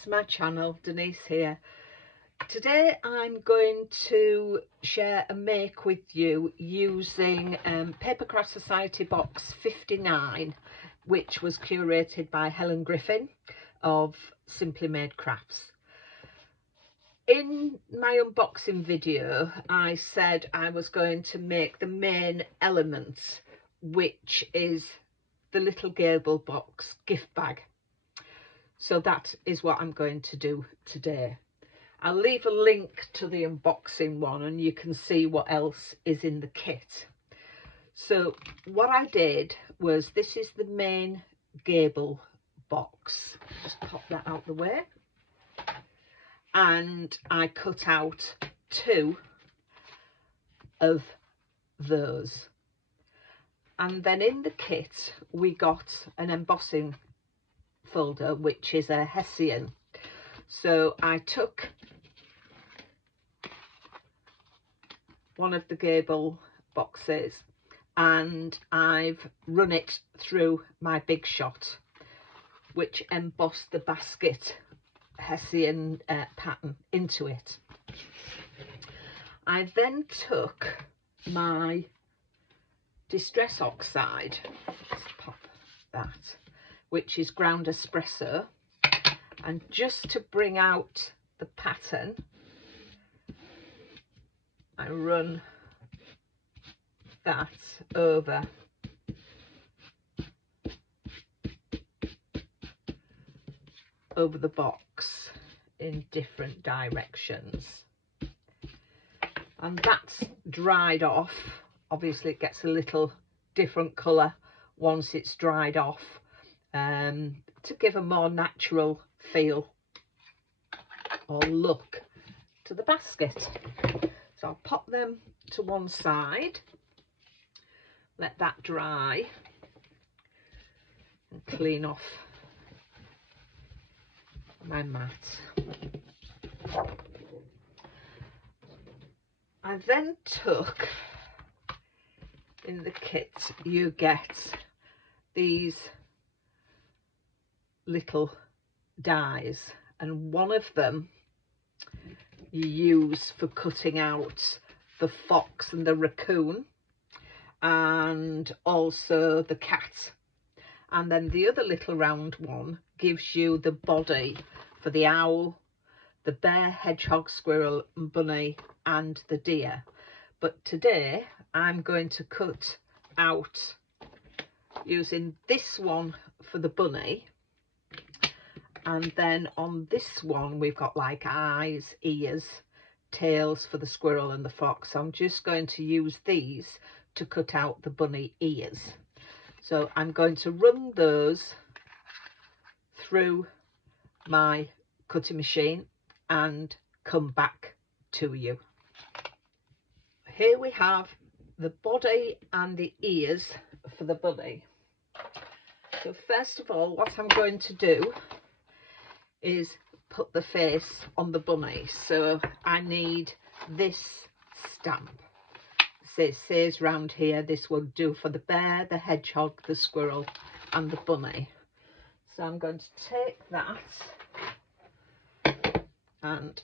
back to my channel. Denise here. Today I'm going to share a make with you using Paper Craft Society box 59, which was curated by Helen Griffin of Simply Made Crafts. In my unboxing video I said I was going to make the main element, which is the little Gable box gift bag. So that is what I'm going to do today. I'll leave a link to the unboxing one and you can see what else is in the kit. So what I did was, this is the main Gable box. Just pop that out the way. And I cut out 2 of those. And then in the kit we got an embossing folder, which is a Hessian. So I took one of the Gable boxes and I've run it through my Big Shot, which embossed the basket Hessian pattern into it. I then took my Distress Oxide, let's pop that, which is ground espresso, and just to bring out the pattern I run that over the box in different directions, and that's dried off. Obviously it gets a little different colour once it's dried off, to give a more natural feel or look to the basket. So I'll pop them to one side, let that dry and clean off my mat. I then took, in the kit you get these little dies, and one of them you use for cutting out the fox and the raccoon and also the cat, and then the other little round one gives you the body for the owl, the bear, hedgehog, squirrel and bunny and the deer. But today I'm going to cut out using this one for the bunny, and then on this one we've got like eyes, ears, tails for the squirrel and the fox. So I'm just going to use these to cut out the bunny ears. So I'm going to run those through my cutting machine and come back to you. Here we have the body and the ears for the bunny. So first of all, what I'm going to do is put the face on the bunny. So I need this stamp. It says round here, this will do for the bear, the hedgehog, the squirrel and the bunny. So I'm going to take that and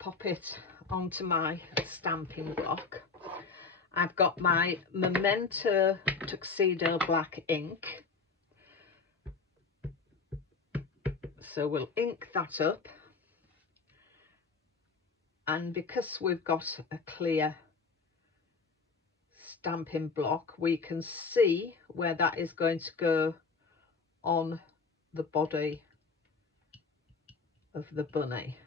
pop it onto my stamping block. I've got my Memento Tuxedo black ink. So we'll ink that up, and because we've got a clear stamping block we can see where that is going to go on the body of the bunny,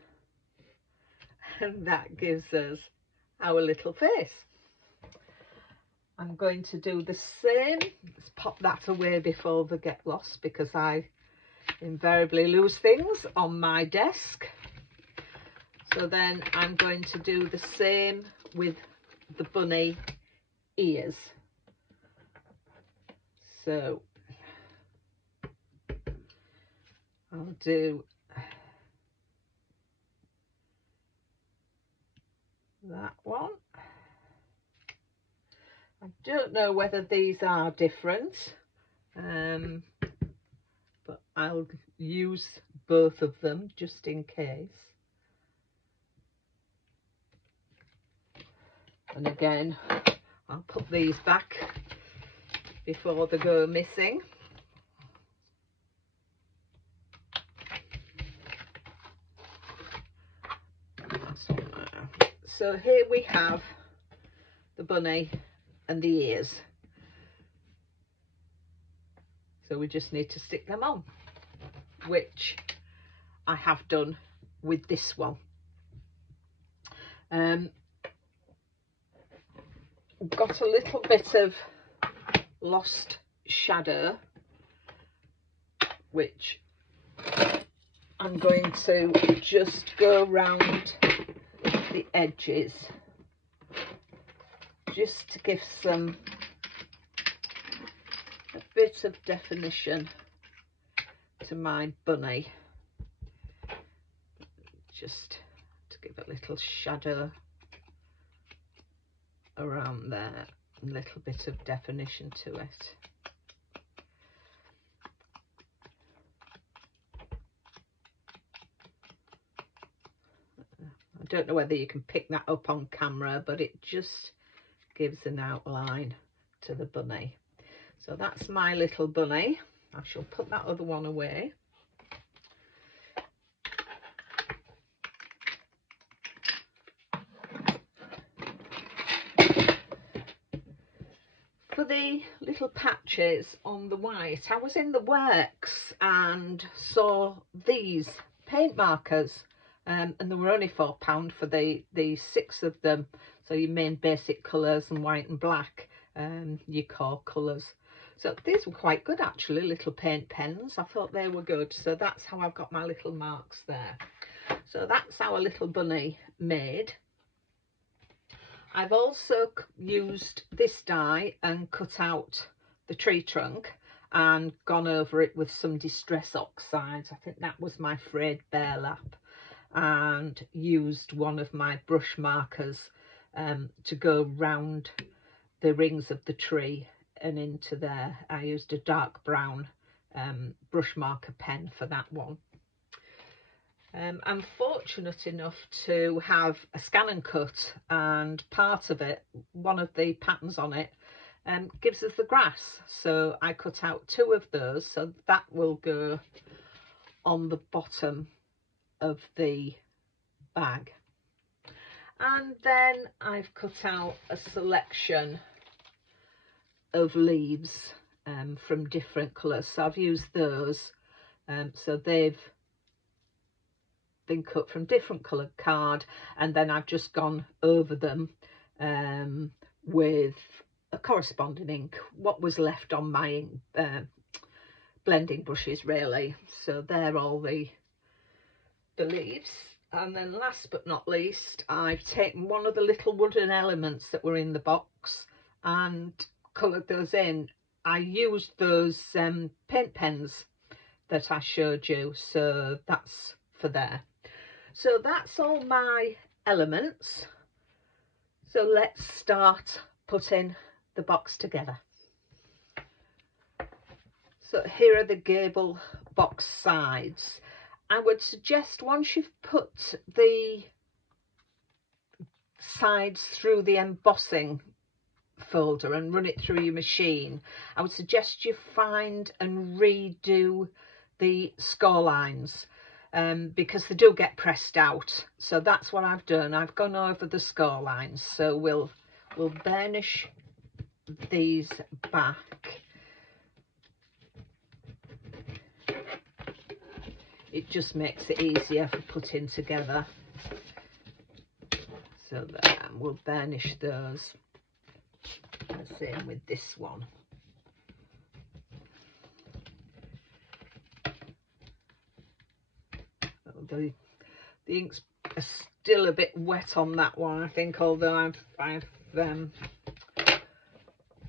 and that gives us our little face. I'm going to do the same. Let's pop that away before they get lost, because I invariably lose things on my desk. So then I'm going to do the same with the bunny ears. So I'll do that one. I don't know whether these are different, but I'll use both of them just in case. And again, I'll put these back before they go missing. So here we have the bunny and the ears. So we just need to stick them on, which I have done with this one. Got a little bit of lost shadow, which I'm going to just go around the edges just to give some a bit of definition to my bunny, just to give a little shadow around there, a little bit of definition to it. I don't know whether you can pick that up on camera, but it just gives an outline to the bunny. So that's my little bunny. I shall put that other one away. For the little patches on the white, I was in the works and saw these paint markers. And they were only £4 for the 6 of them. So your main basic colours and white and black, your core colours. So these were quite good actually, little paint pens. I thought they were good. So that's how I've got my little marks there. So that's our little bunny made. I've also used this die and cut out the tree trunk and gone over it with some distress oxides. I think that was my frayed burlap. And used one of my brush markers to go round the rings of the tree and into there. I used a dark brown brush marker pen for that one. I'm fortunate enough to have a scan and cut, and part of it, one of the patterns on it, gives us the grass. So I cut out 2 of those, so that will go on the bottom of the bag. And then I've cut out a selection of leaves from different colours, so I've used those, so they've been cut from different coloured card, and then I've just gone over them with a corresponding ink, what was left on my blending brushes really. So they're all the leaves. And then last but not least, I've taken one of the little wooden elements that were in the box and coloured those in. I used those paint pens that I showed you, so that's for there. So that's all my elements. So let's start putting the box together. So here are the Gable box sides. I would suggest once you've put the sides through the embossing folder and run it through your machine, I would suggest you find and redo the score lines because they do get pressed out. So that's what I've done. I've gone over the score lines. So we'll burnish these back. It just makes it easier for putting together. So there, we'll burnish those. The same with this one. The inks are still a bit wet on that one, I think, although I've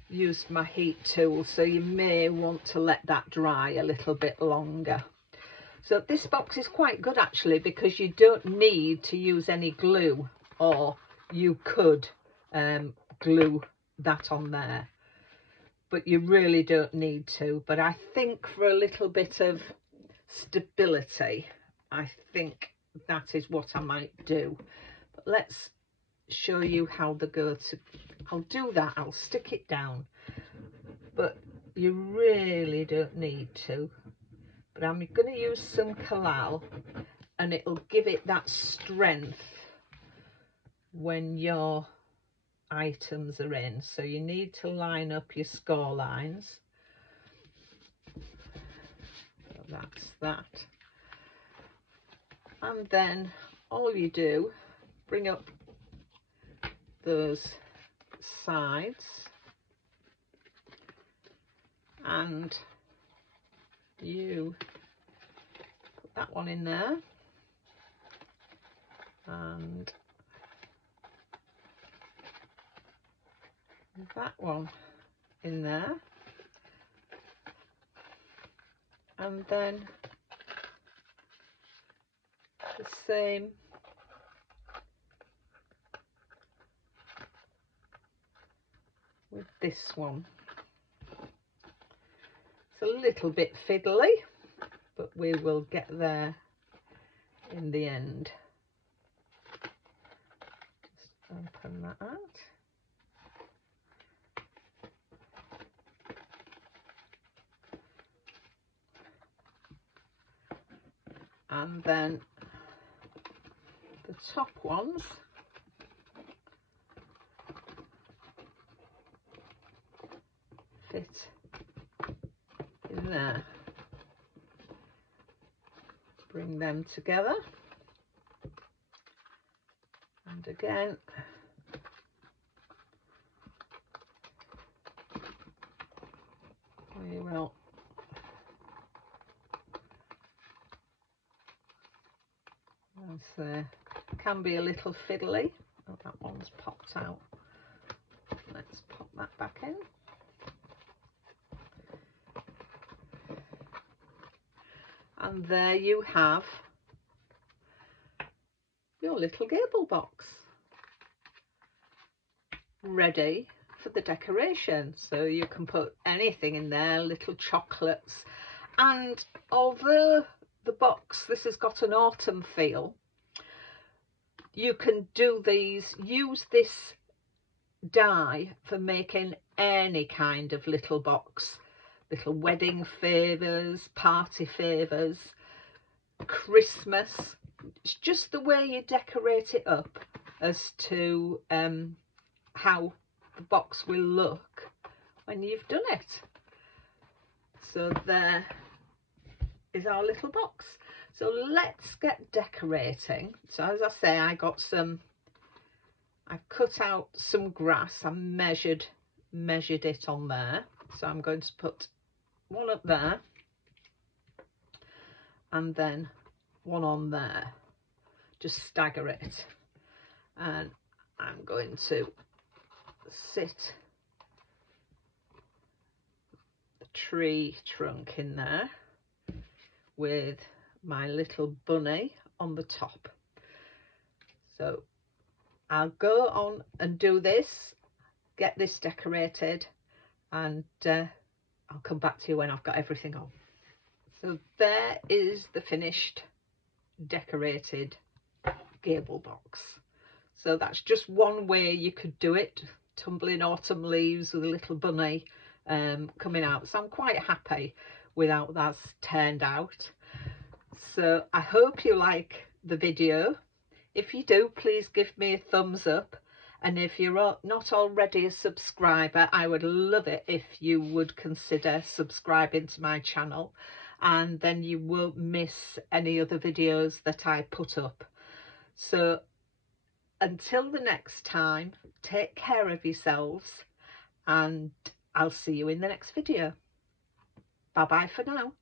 used my heat tool, so you may want to let that dry a little bit longer. So this box is quite good actually, because you don't need to use any glue, or you could glue that on there, but you really don't need to. But I think for a little bit of stability, I think that is what I might do. But let's show you how they go to. I'll do that, I'll stick it down, but you really don't need to. But I'm going to use some collal, and it'll give it that strength when your items are in. So you need to line up your score lines. So that's that. And then all you do, bring up those sides and you put that one in there and that one in there, and then the same with this one. It's a little bit fiddly, but we will get there in the end. Just open that out. And then the top ones fit in there. Bring them together, and again we will can be a little fiddly. Oh, that one's popped out. Let's pop that back in. And there you have your little Gable box ready for the decoration. So you can put anything in there, little chocolates. And although the box, this has got an autumn feel, you can do these, use this die for making any kind of little box. Little wedding favours, party favours, Christmas. It's just the way you decorate it up as to how the box will look when you've done it. So there is our little box. So let's get decorating. So as I say, I cut out some grass. I measured it on there. So I'm going to put one up there and then one on there. Just stagger it. And I'm going to sit the tree trunk in there with my little bunny on the top. So I'll go on and do this, get this decorated, and I'll come back to you when I've got everything on. So there is the finished decorated Gable box. So that's just one way you could do it, tumbling autumn leaves with a little bunny coming out. So I'm quite happy with how that's turned out. So I hope you like the video. If you do, please give me a thumbs up. And if you're not already a subscriber, I would love it if you would consider subscribing to my channel, and then you won't miss any other videos that I put up. So until the next time, take care of yourselves, and I'll see you in the next video. Bye bye for now.